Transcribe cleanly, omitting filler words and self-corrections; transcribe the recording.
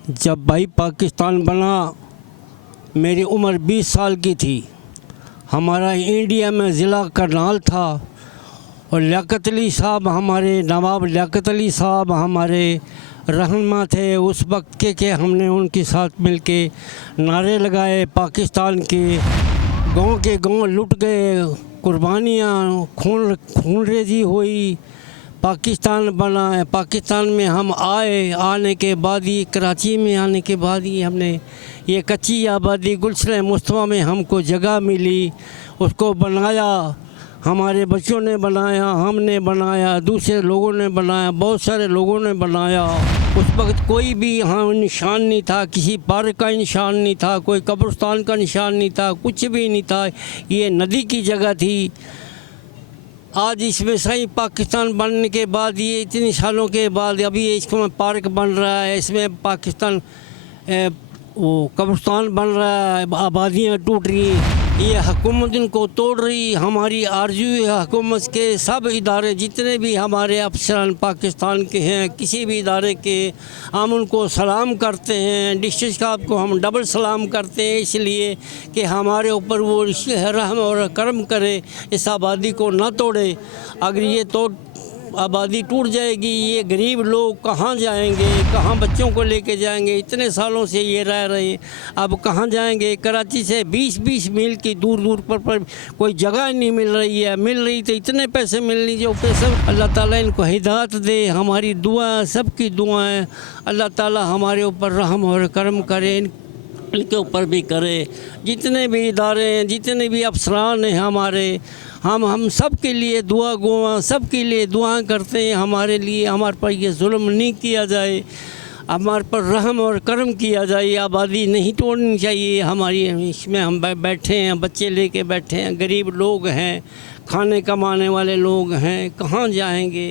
जब भाई पाकिस्तान बना मेरी उम्र 20 साल की थी। हमारा इंडिया में ज़िला करनाल था और लियाकत अली साहब, हमारे नवाब लियाकत अली साहब हमारे रहनुमा थे उस वक्त के हमने उनके साथ मिलके नारे लगाए। पाकिस्तान के गांव लुट गए, कुर्बानियाँ खून रेजी हुई, पाकिस्तान बना है। पाकिस्तान में हम आने के बाद ही, कराची में आने के बाद ही हमने ये कच्ची आबादी गुलशन मुस्तफ़ा में हमको जगह मिली, उसको बनाया। हमारे बच्चों ने बनाया, हमने बनाया, दूसरे लोगों ने बनाया, बहुत सारे लोगों ने बनाया। उस वक्त कोई भी यहाँ निशान नहीं था, किसी पार्क का निशान नहीं था, कोई कब्रिस्तान का निशान नहीं था, कुछ भी नहीं था। ये नदी की जगह थी। आज इसमें सही पाकिस्तान बनने के बाद, ये इतने सालों के बाद अभी इसमें पार्क बन रहा है, इसमें पाकिस्तान वो कब्रिस्तान बन रहा है, आबादियाँ टूट रही हैं। ये हुकूमत इनको तोड़ रही। हमारी आरज़ू है हुकूमत के सब इदारे जितने भी हमारे अफसरान पाकिस्तान के हैं, किसी भी इदारे के, हम उनको सलाम करते हैं। डिस्ट्रिक्ट साहब को हम डबल सलाम करते हैं, इसलिए कि हमारे ऊपर वो रहम और करम करे, इस आबादी को ना तोड़े। अगर ये आबादी टूट जाएगी, ये गरीब लोग कहाँ जाएंगे, कहाँ बच्चों को लेके जाएंगे? इतने सालों से ये रह रहे, अब कहाँ जाएंगे? कराची से 20-20 मील की दूर पर कोई जगह नहीं मिल रही है। मिल रही तो इतने पैसे मिल रही जो पैसे। अल्लाह ताला इनको हिदायत दे। हमारी दुआ, सबकी दुआएं, अल्लाह ताला हमारे ऊपर रहम और करम करे, इनके ऊपर भी करे। जितने भी इदारे हैं, जितने भी अफसरान हैं हमारे, हम सब के लिए सब के लिए दुआ करते हैं। हमारे लिए, हमारे पर ये जुल्म नहीं किया जाए, हमारे पर रहम और करम किया जाए। आबादी नहीं तोड़नी चाहिए हमारी। इसमें हम बैठे हैं, बच्चे लेके बैठे हैं, गरीब लोग हैं, खाने कमाने वाले लोग हैं, कहाँ जाएंगे?